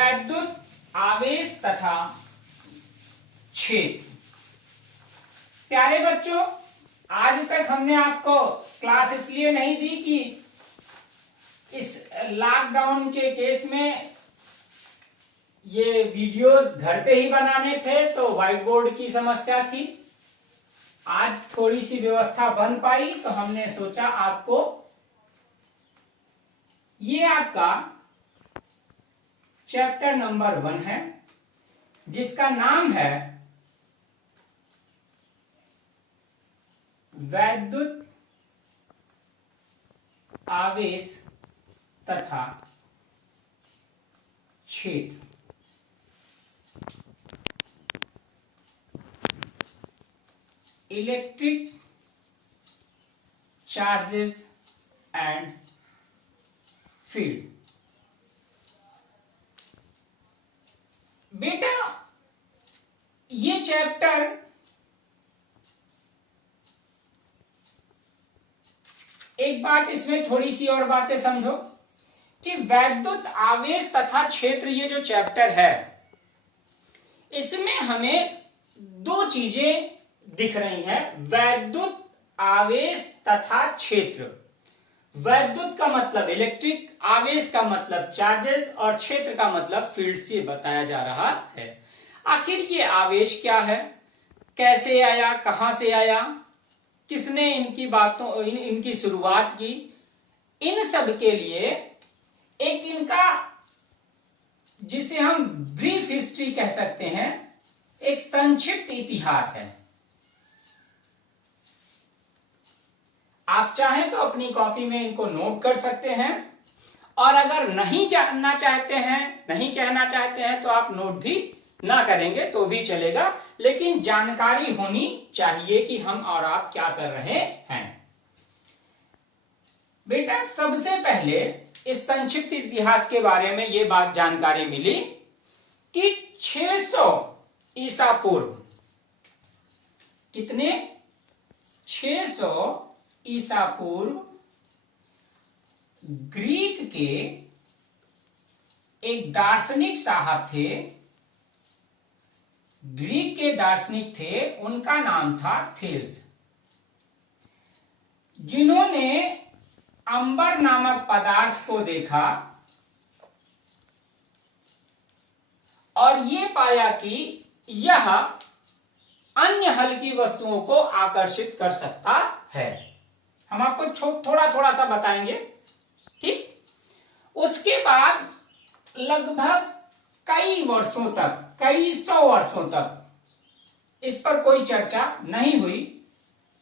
वैद्युत आवेश तथा क्षेत्र। प्यारे बच्चों, आज तक हमने आपको क्लास इसलिए नहीं दी कि इस लॉकडाउन के केस में ये वीडियोस घर पे ही बनाने थे, तो व्हाइट बोर्ड की समस्या थी। आज थोड़ी सी व्यवस्था बन पाई तो हमने सोचा आपको ये आपका चैप्टर नंबर 1 है, जिसका नाम है वैद्युत आवेश तथा क्षेत्र। Electric charges and field. बेटा, ये चैप्टर एक बात इसमें थोड़ी सी और बातें समझो कि वैद्युत आवेश तथा क्षेत्र, ये जो चैप्टर है, इसमें हमें दो चीजें दिख रही हैं। वैद्युत आवेश तथा क्षेत्र। वैद्युत का मतलब इलेक्ट्रिक, आवेश का मतलब चार्जेस और क्षेत्र का मतलब फील्ड से बताया जा रहा है। आखिर ये आवेश क्या है, कैसे आया, कहां से आया, किसने इनकी बातों इनकी शुरुआत की, इन सब के लिए एक इनका, जिसे हम ब्रीफ हिस्ट्री कह सकते हैं, एक संक्षिप्त इतिहास है। आप चाहें तो अपनी कॉपी में इनको नोट कर सकते हैं, और अगर नहीं जानना चाहते हैं, नहीं कहना चाहते हैं, तो आप नोट भी ना करेंगे तो भी चलेगा, लेकिन जानकारी होनी चाहिए कि हम और आप क्या कर रहे हैं। बेटा, सबसे पहले इस संक्षिप्त इतिहास के बारे में ये बात जानकारी मिली कि 600 ईसा पूर्व, कितने, 600 ईसा पूर्व ग्रीक के एक दार्शनिक साहब थे। ग्रीक के दार्शनिक थे, उनका नाम था थेल्स, जिन्होंने अंबर नामक पदार्थ को देखा और ये पाया कि यह अन्य हल्की वस्तुओं को आकर्षित कर सकता है। हम आपको थोड़ा थोड़ा सा बताएंगे, ठीक। उसके बाद लगभग कई वर्षों तक, कई सौ वर्षों तक इस पर कोई चर्चा नहीं हुई।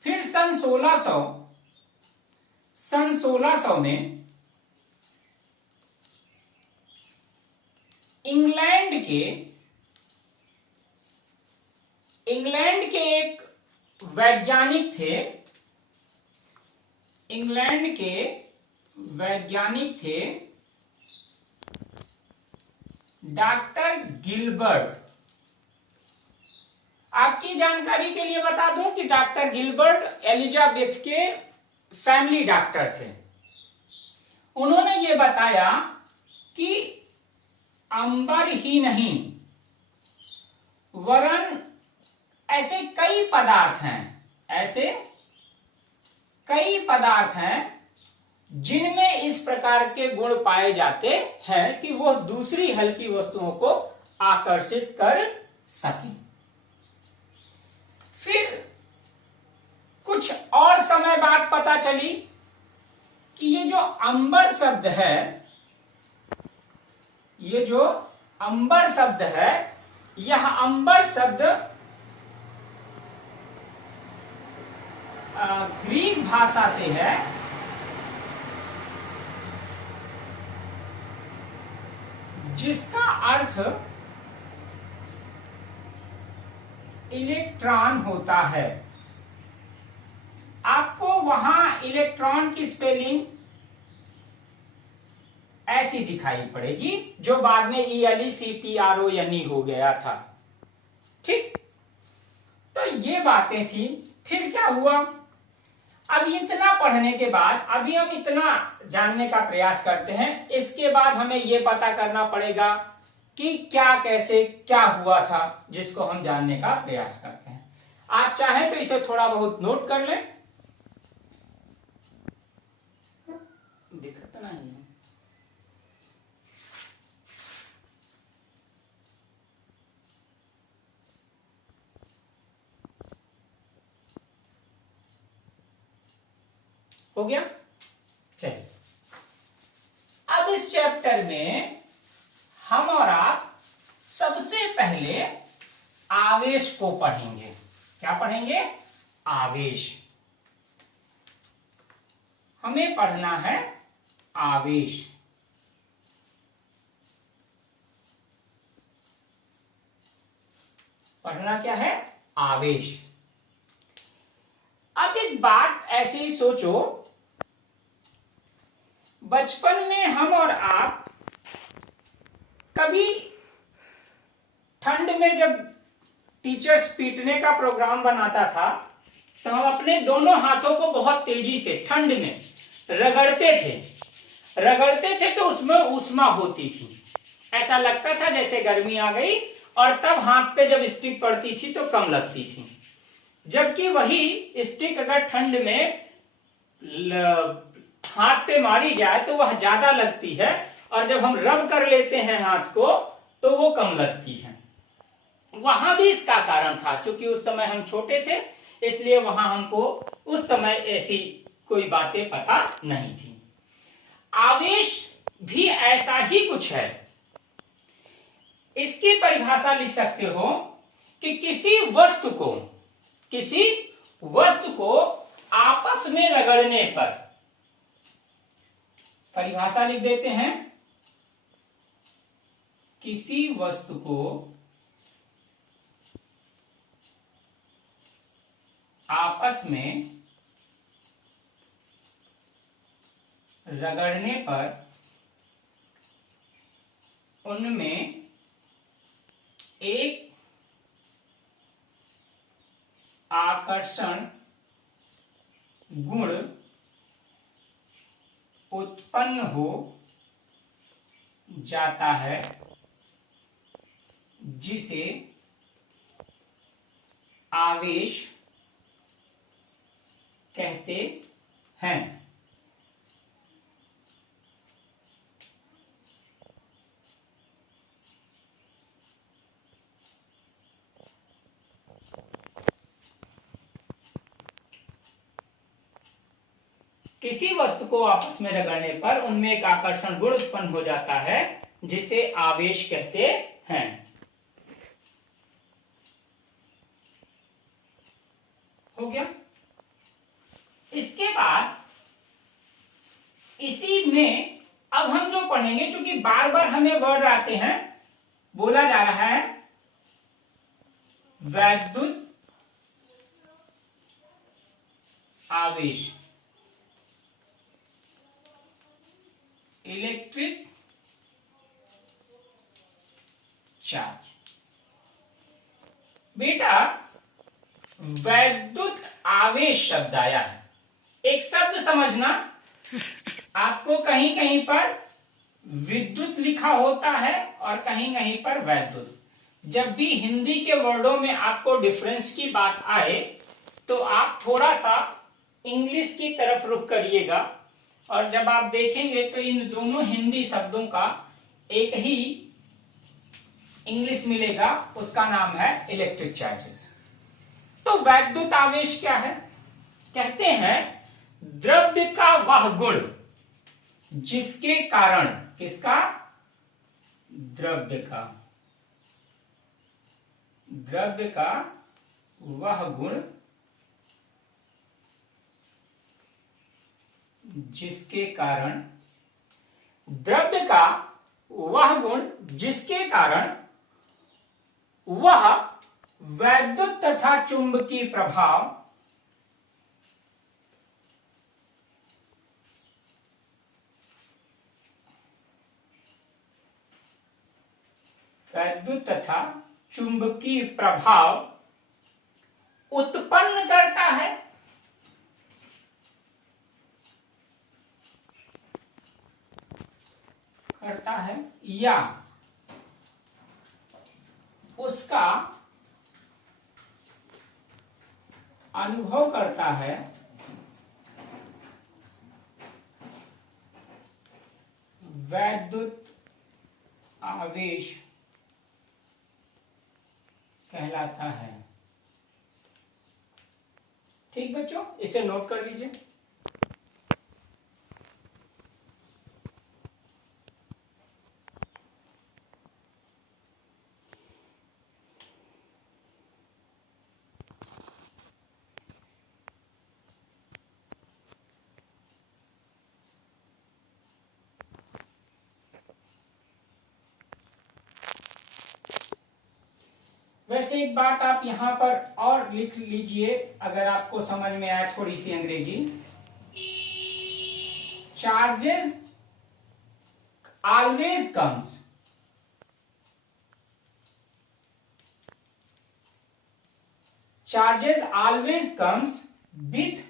फिर सन 1600 में इंग्लैंड के एक वैज्ञानिक थे, इंग्लैंड के वैज्ञानिक थे डॉक्टर गिलबर्ट। आपकी जानकारी के लिए बता दूं कि डॉक्टर गिलबर्ट एलिजाबेथ के फैमिली डॉक्टर थे। उन्होंने ये बताया कि अंबर ही नहीं वरन ऐसे कई पदार्थ हैं जिनमें इस प्रकार के गुण पाए जाते हैं कि वह दूसरी हल्की वस्तुओं को आकर्षित कर सकें। फिर कुछ और समय बाद पता चली कि ये जो अंबर शब्द है, यह अंबर शब्द ग्रीक भाषा से है, जिसका अर्थ इलेक्ट्रॉन होता है। आपको वहां इलेक्ट्रॉन की स्पेलिंग ऐसी दिखाई पड़ेगी, जो बाद में ELECTRON हो गया था, ठीक। तो ये बातें थी। फिर क्या हुआ, अब इतना पढ़ने के बाद अभी हम इतना जानने का प्रयास करते हैं। इसके बाद हमें यह पता करना पड़ेगा कि क्या कैसे क्या हुआ था, जिसको हम जानने का प्रयास करते हैं। आप चाहें तो इसे थोड़ा बहुत नोट कर लें। दिक्कत नहीं है। हो गया? चलिए, अब इस चैप्टर में हम और आप सबसे पहले आवेश को पढ़ेंगे। क्या पढ़ेंगे? आवेश। हमें पढ़ना है आवेश। पढ़ना क्या है? आवेश। अब एक बात ऐसे ही सोचो, बचपन में हम और आप कभी ठंड में जब टीचर्स पीटने का प्रोग्राम बनाता था तो हम अपने दोनों हाथों को बहुत तेजी से ठंड में रगड़ते थे तो उसमें ऊष्मा होती थी। ऐसा लगता था जैसे गर्मी आ गई, और तब हाथ पे जब स्टिक पड़ती थी तो कम लगती थी। जबकि वही स्टिक अगर ठंड में हाथ पे मारी जाए तो वह ज्यादा लगती है, और जब हम रब कर लेते हैं हाथ को तो वो कम लगती है। वहां भी इसका कारण था, क्योंकि उस समय हम छोटे थे, इसलिए वहां हमको उस समय ऐसी कोई बातें पता नहीं थी। आवेश भी ऐसा ही कुछ है। इसकी परिभाषा लिख सकते हो कि किसी वस्तु को आपस में रगड़ने पर, परिभाषा लिख देते हैं, किसी वस्तु को आपस में रगड़ने पर उनमें एक आकर्षण गुण उत्पन्न हो जाता है, जिसे आवेश कहते हैं। किसी वस्तु को आपस में रगड़ने पर उनमें एक आकर्षण गुण उत्पन्न हो जाता है, जिसे आवेश कहते हैं। हो गया? इसके बाद इसी में अब हम जो पढ़ेंगे, क्योंकि बार बार हमें वर्ड आते हैं, बोला जा रहा है वैद्युत आवेश, इलेक्ट्रिक चार्ज। बेटा, वैद्युत आवेश शब्द आया है। एक शब्द समझना, आपको कहीं कहीं पर विद्युत लिखा होता है और कहीं कहीं पर वैद्युत। जब भी हिंदी के वर्डों में आपको डिफरेंस की बात आए तो आप थोड़ा सा इंग्लिश की तरफ रुख करिएगा, और जब आप देखेंगे तो इन दोनों हिंदी शब्दों का एक ही इंग्लिश मिलेगा, उसका नाम है इलेक्ट्रिक चार्जेस। तो वैद्युत आवेश क्या है? कहते हैं द्रव्य का वह गुण जिसके कारण, किसका? द्रव्य का वह गुण जिसके कारण, द्रव्य का वह गुण जिसके कारण वह वैद्युत तथा चुंबकीय प्रभाव उत्पन्न करता है या उसका अनुभव करता है वैद्युत आवेश कहलाता है। ठीक बच्चों, इसे नोट कर लीजिए। वैसे एक बात आप यहां पर और लिख लीजिए, अगर आपको समझ में आए थोड़ी सी अंग्रेजी। Charges always comes with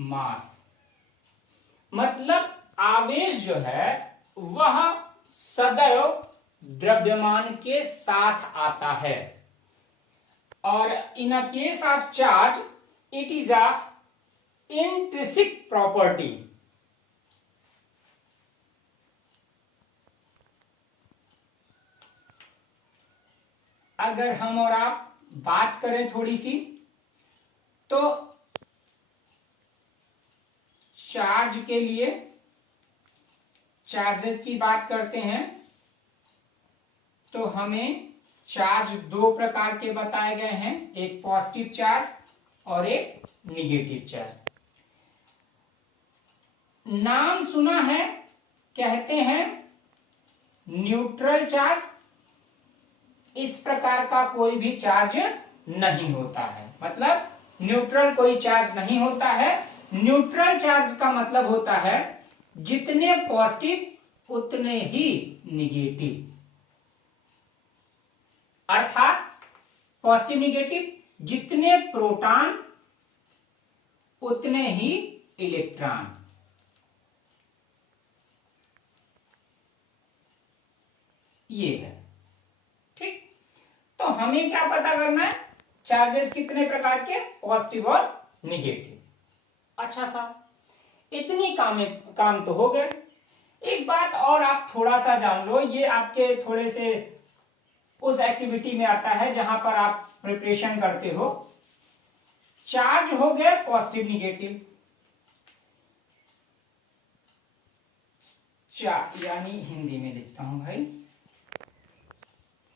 mass. मतलब आवेश जो है वह सदैव द्रव्यमान के साथ आता है, और in a case of charge it is a intrinsic property. अगर हम और आप बात करें थोड़ी सी, तो चार्ज के लिए चार्जेस की बात करते हैं तो हमें चार्ज दो प्रकार के बताए गए हैं, एक पॉजिटिव चार्ज और एक निगेटिव चार्ज। नाम सुना है, कहते हैं न्यूट्रल चार्ज। इस प्रकार का कोई भी चार्ज नहीं होता है, मतलब न्यूट्रल कोई चार्ज नहीं होता है। न्यूट्रल चार्ज का मतलब होता है जितने पॉजिटिव उतने ही निगेटिव, अर्थात पॉजिटिव निगेटिव जितने प्रोटॉन उतने ही इलेक्ट्रॉन। ये है। ठीक, तो हमें क्या पता करना है, चार्जेस कितने प्रकार के, पॉजिटिव और निगेटिव। अच्छा सा, इतनी काम तो हो गए। एक बात और आप थोड़ा सा जान लो, ये आपके थोड़े से उस एक्टिविटी में आता है जहां पर आप प्रिपरेशन करते हो। चार्ज हो गया पॉजिटिव निगेटिव, यानी हिंदी में लिखता हूं भाई,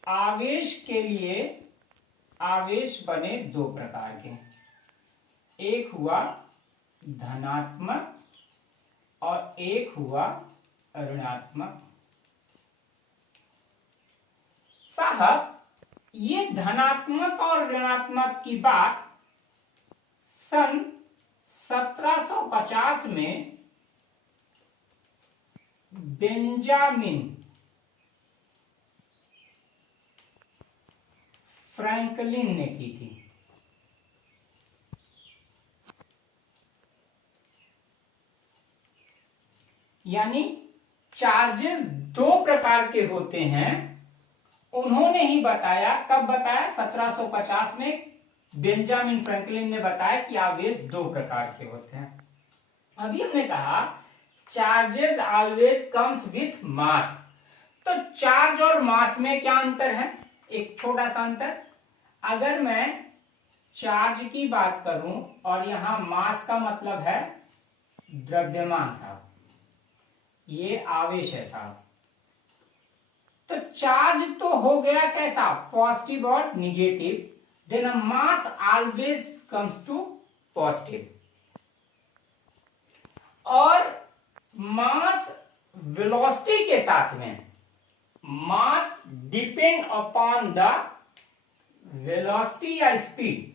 आवेश के लिए आवेश बने दो प्रकार के, एक हुआ धनात्मक और एक हुआ ऋणात्मक। साहब, ये धनात्मक और ऋणात्मक की बात सन 1750 में बेंजामिन फ्रैंकलिन ने की थी। यानी चार्जेस दो प्रकार के होते हैं, उन्होंने ही बताया। कब बताया? 1750 में बेंजामिन फ्रैंकलिन ने बताया कि आवेश दो प्रकार के होते हैं। अभी हमने कहा charges always comes with mass, तो चार्ज और मास में क्या अंतर है? एक छोटा सा अंतर। अगर मैं चार्ज की बात करूं और यहां मास का मतलब है द्रव्यमान साहब, ये आवेश है साहब, तो चार्ज तो हो गया कैसा? पॉजिटिव और negative. Then mass always comes to positive. और मास वेलोसिटी के साथ में, mass depend upon the velocity या speed,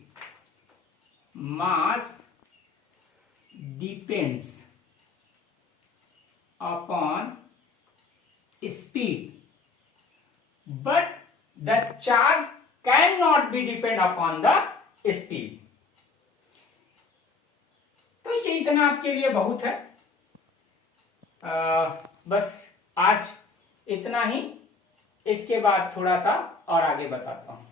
mass depends upon speed, but the charge cannot be depend upon the speed। तो ये इतना आपके लिए बहुत है। बस आज इतना ही। इसके बाद थोड़ा सा और आगे बताता हूं।